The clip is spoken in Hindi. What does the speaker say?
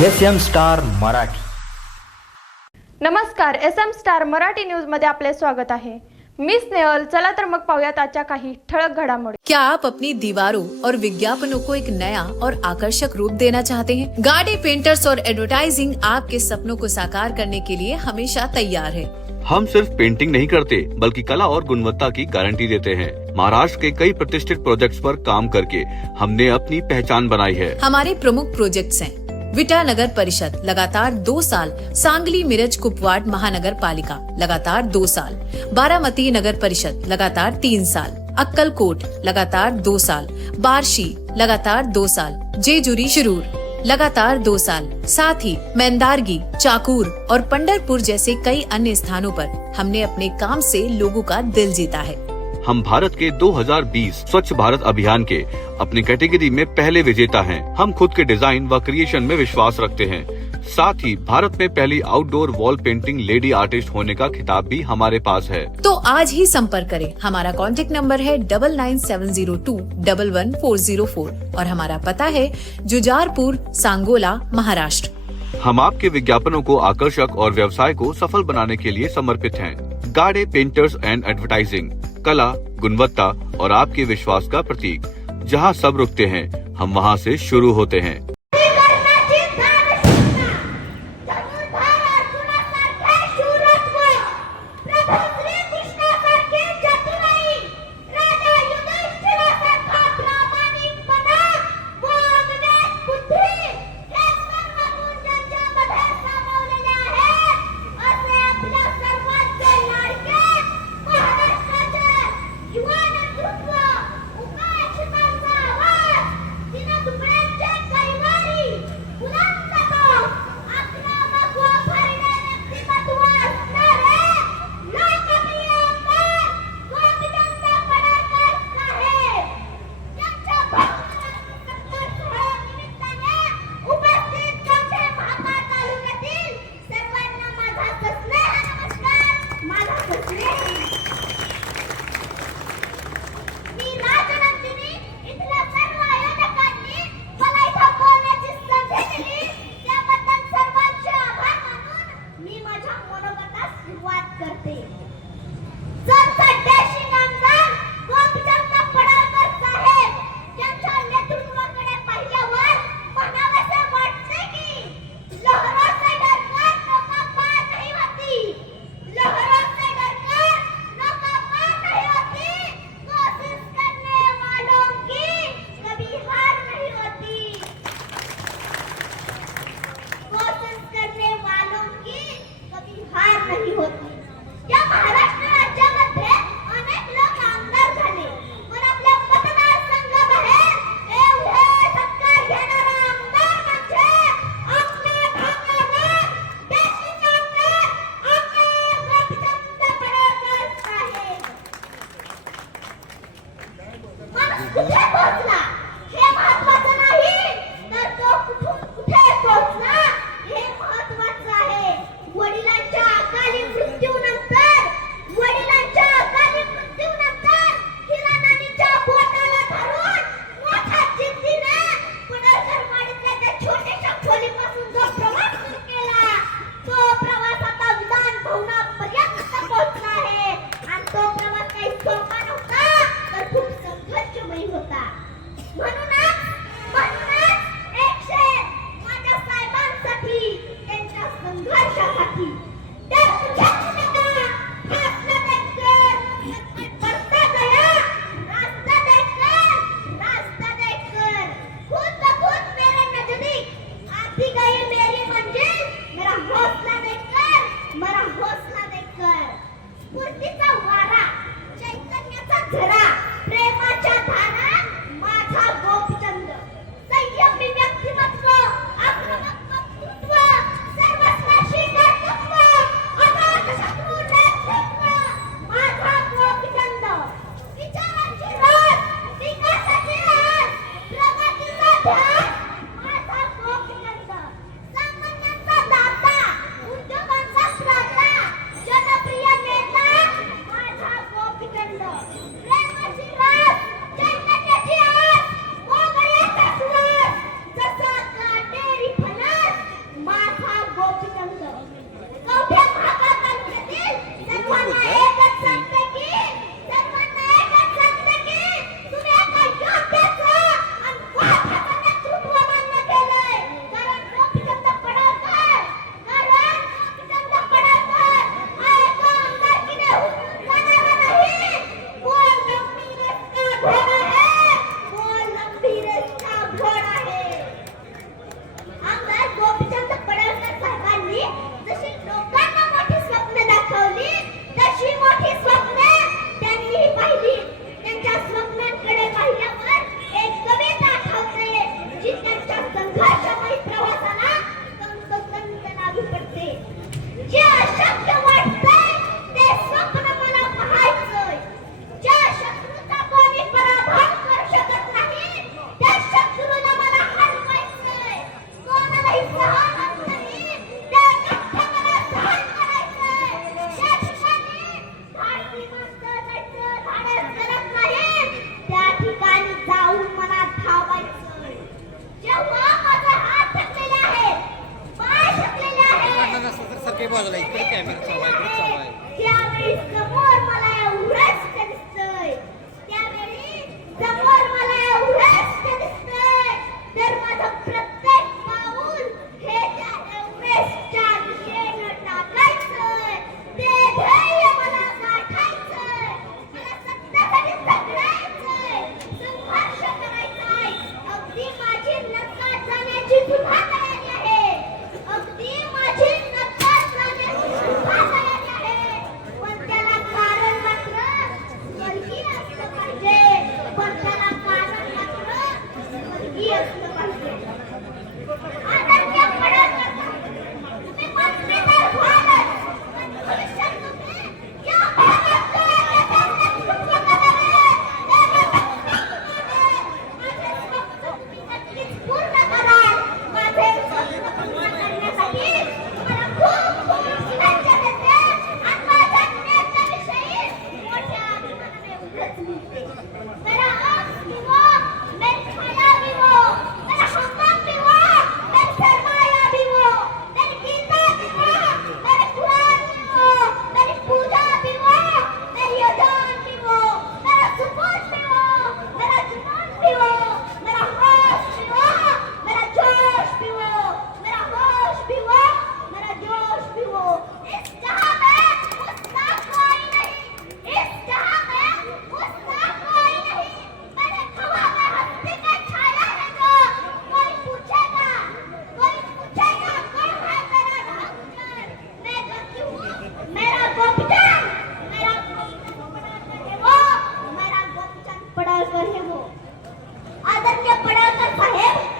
S M star Marathi. नमस्कार S M star Marathi news मध्ये आपले स्वागत आहे. मी स्नेहल चला तर मग पाहूयात आजच्या काही ठळक घडामोडी. क्या आप अपनी दीवारों और विज्ञापनों को एक नया और आकर्षक रूप देना चाहते हैं? गाड़ी पेंटर्स और एडवर्टाइजिंग आपके सपनों को साकार करने के लिए हमेशा तैयार है। हम सिर्फ़ पेंटिंग नहीं करते बल्कि कला और गुणवत्ता की गारंटी देते हैं। महाराष्ट्र के कई प्रतिष्ठित प्रोजेक्ट्स पर काम करके हमने अपनी पहचान बनाई है। हमारे प्रमुख प्रोजेक्ट्स हैं। विटा नगर परिषद, लगातार दो साल सांगली मिरज कुपवाड़ महानगर पालिका, लगातार दो साल। बारामती नगर परिषद, लगातार तीन साल। अक्कलकोट, लगातार दो साल। बारशी, लगातार दो साल। जेजुरी, शिरूर, लगातार दो साल। साथ ही मैंदारगी चाकूर और पंडरपुर जैसे कई अन्य स्थानों पर हमने अपने काम से लोगों का दिल जीता है। हम भारत के 2020 स्वच्छ भारत अभियान के अपनी कैटेगरी में पहले विजेता हैं। हम खुद के डिज़ाइन व क्रिएशन में विश्वास रखते हैं। साथ ही भारत में पहली outdoor wall painting lady artist होने का खिताब भी हमारे पास है। तो आज ही संपर्क करें। हमारा कॉन्टेक्ट नंबर है double nine seven zero two double one four zero four और हमारा पता है जुजारपुर सांगोला महाराष्ट्र। हम आपके विज्ञापनों को आकर्षक और व्यवसाय को सफल बनाने के लिए समर्पित हैं। गाड़े पेंटर्स एंड एडवर्टाइजिंग। कला, गुणवत्ता और आपके विश्वास का प्रतीक। जहाँ सब रुकते हैं, हम वहाँ से शुरू होते हैं। Yeah. Hey, पडाळकर हे हो आदरणीय पडाळकर साहेब